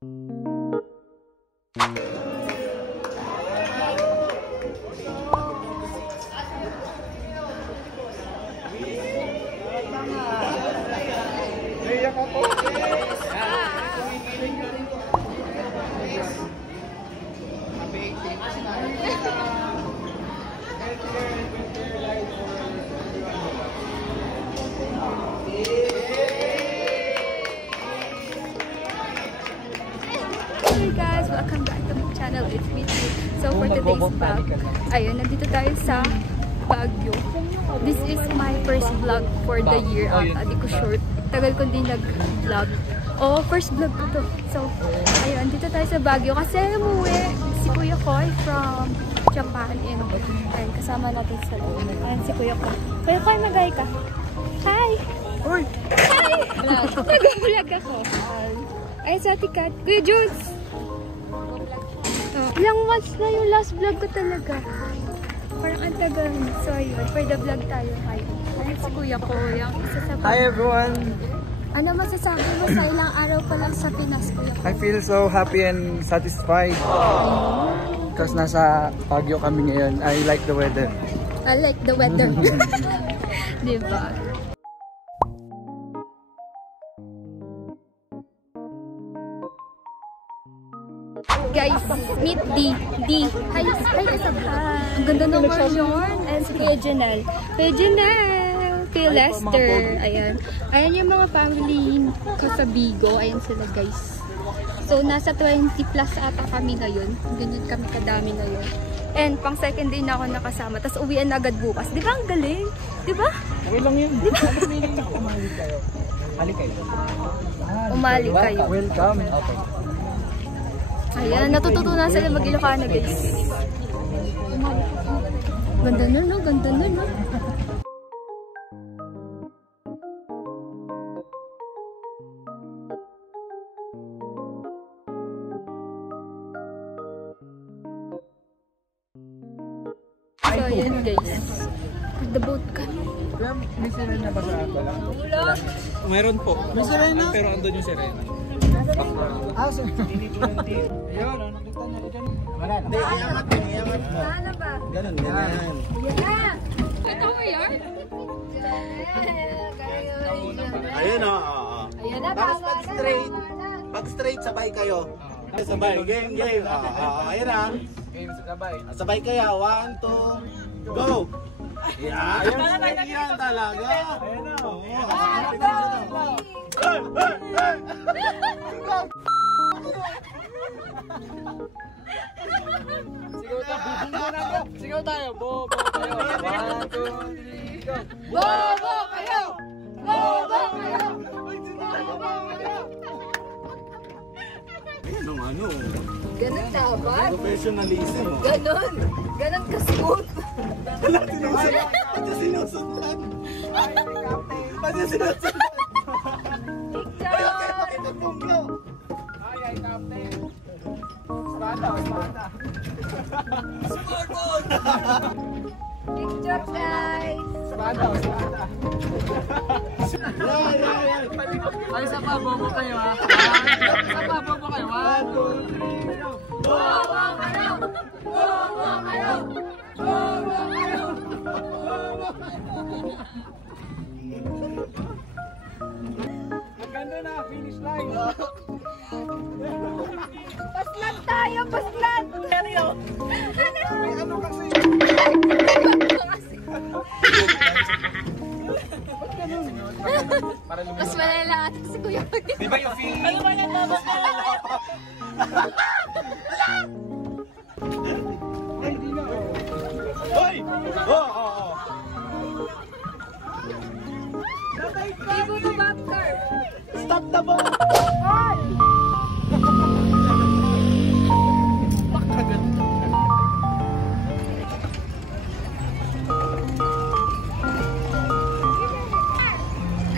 Hey guys, welcome back to my channel. It's me too. So for today's vlog, ayun, nandito tayo sa Baguio. This is my first vlog for the year ata. Di ko sure. Tagal ko din nag-vlog. Oh, first vlog ko to. So, ayun, dito tayo sa Baguio kasi umuwi si Kuya Koy from Japan. And ayun, kasama natin sa loob. Ayun, si Kuya Koy. Kuya Koy, mag-hi ka. Hi! Uy! Hi! Nag-vlog ako. Ayun, sa Atikat. Kuya Jules! Ilang months na yung last vlog ko talaga. Parang ang tagal. So ayun, for the vlog tayo. Ayun si Kuya ko, yung isa sa Hi everyone! Ano masasabi mo sa ilang araw pa lang sa Pinas, Kuya ko? I feel so happy and satisfied. Because nasa Baguio kami ngayon. I like the weather. I like the weather. Diba? Guys, meet D. Hi, ang ganda naman yun. Ayan si Kuya Janelle. Kuya Janelle! Kuya Lester. Ayan. Ayan yung mga family ko sa Bigo. Ayan sila guys. So, nasa 20 plus ata kami ngayon. Ganyan kami kadami ngayon. And pang second day na ako nakasama. Tapos uwian na agad bukas. Di ba ang galing? Di ba? Okay lang yun. Di ba? Umali kayo. Umali kayo. Umali kayo. Welcome. Okay. Ayan, natututunan sila mag-Ilocano guys. Ganda nun, no? Ganda nun, no? So, ayan guys. The boat kami. May sirena ba sa ato? Wala. Meron po. May sirena? Pero andun yung sirena. Ah, sirena. Ayun, nakita niya dyan. Wala na. Iyangat. Ano ba? Ganun, ganun. Ayan na! Ito mo yun? Ayun o. Ayan na, Tapos tama na. pag straight, sabay kayo. Sabay, game. Ayun na. Game sa sabay. Sabay kayo. 1, 2, go! Yan. Yan talaga. Ayun na. Sigaw tayo. Bobo kayo. 1, 2, 3, go. Bobo kayo! Bobo kayo! Ano? Ganun dapat? Professionalism. Ganon! Ganon ka-smooth! Pati sinusundan. Pati sinusundan. Ayaw kayo makipagpunglo. Ay, captain. Espada. Picture guys! Espada. Yan. Ay, isa pa, bobo kayo ha. Isa pa, bobo kayo. 1, 2, 3, go. Bobo kayo! Bobo kayo! Bobo kayo! Maganda na, finish line. Paslat tayo! Paslat! Seryo! Ano kasi? Mas malala ata si Kuya. Di ba yung feeling? Ano ba yan dapat na? Ay, di na. Hoy! Ibo na bacter! Stop the boat!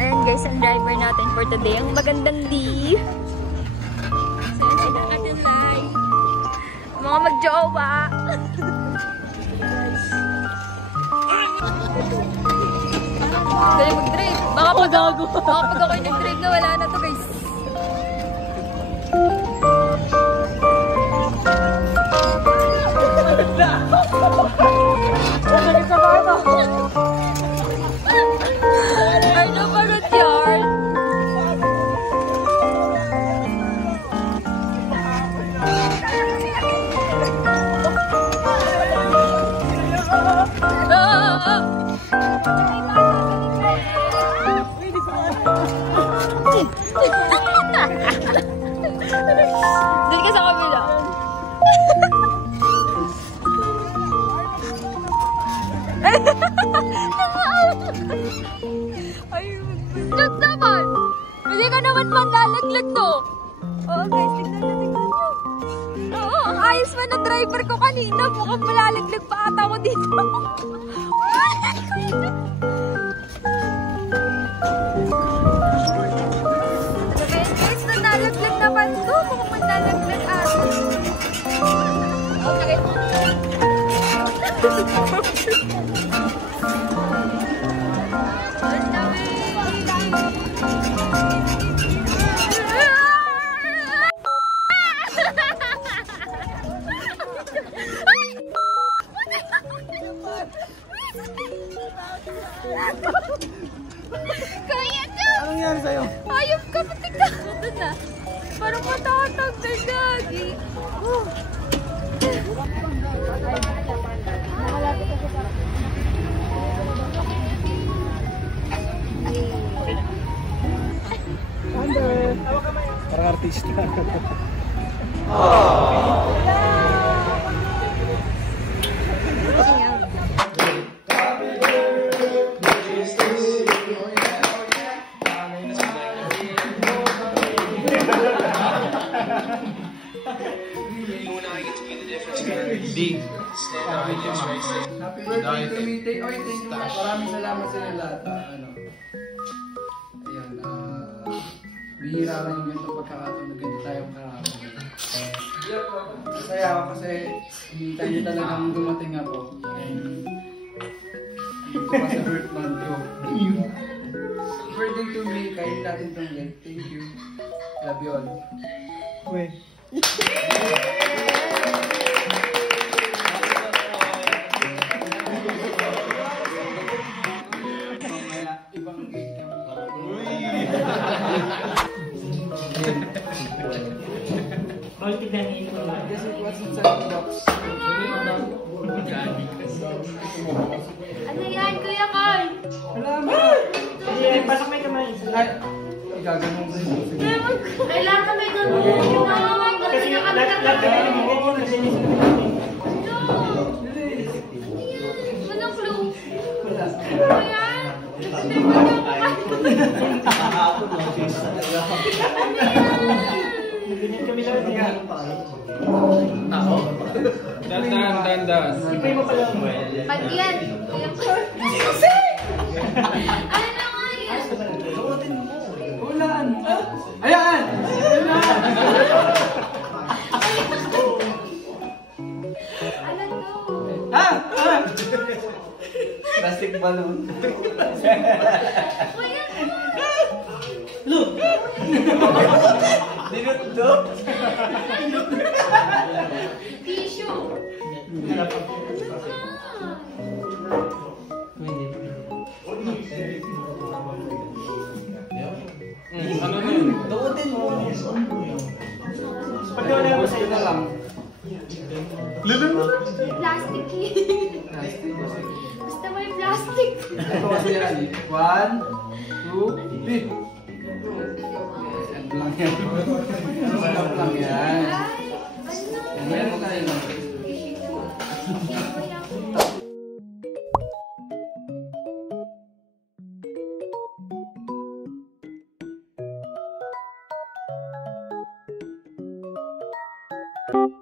Ayan guys, ang driver natin for today. Ang magandang D. Mga magjowa. Galing mag-drive. Baka pag ako nag-drive na wala na to guys. Baka naman manlalaglag to. Oo guys, tignan nyo. Oo, ang ayos pa ng driver ko kanina. Mukhang malalaglag pa ata ko dito. Guys, nalaglag naman to. Mukhang manlalaglag ata. Okay. Kaya to! Anong nangyari sa'yo? Ayop ka, patik ka! Ito na. Parang matatag na gagi. Parang artista. Happy birthday to me. Oy, thank you. Maraming salamat sa inyo lahat. Ayun, bihira lang yung ganitong pagkakataon na ganito tayong kahapon. Masaya ako kasi hinihintay niyo talagang dumating ako. And dito pa sa birth month ko. Birthday to me, kahit natin itong gift. Thank you. Love you all. Uy. Guess it was inside the box. Ano yan, Kuya Carl? Salamat! Pasok may kamay. Ay, igaganong ko yun. Kailangan na may ganun. Yung mga Kasi lahat na binibigay ko na siya. Walang clue. Wala. Kuya? Ganyan kami lang. Dandan. Ipay mo pala mo. Pag yan. Kuya Carl. Susi! Ano nga yan? Ulan! Ayan! Ulan! Ano to? Ah! Plastic balloon. Kuya Look! Dinuto? Tissue. Ano na yun? Tuutin mo. Pagkawala mo sa'yo na lang. Plastic eh. Plastic. Basta may plastic. Ito kasi yan. 1, 2, 3. Ano lang yan? Ano lang yan? Meron tayo. Ay,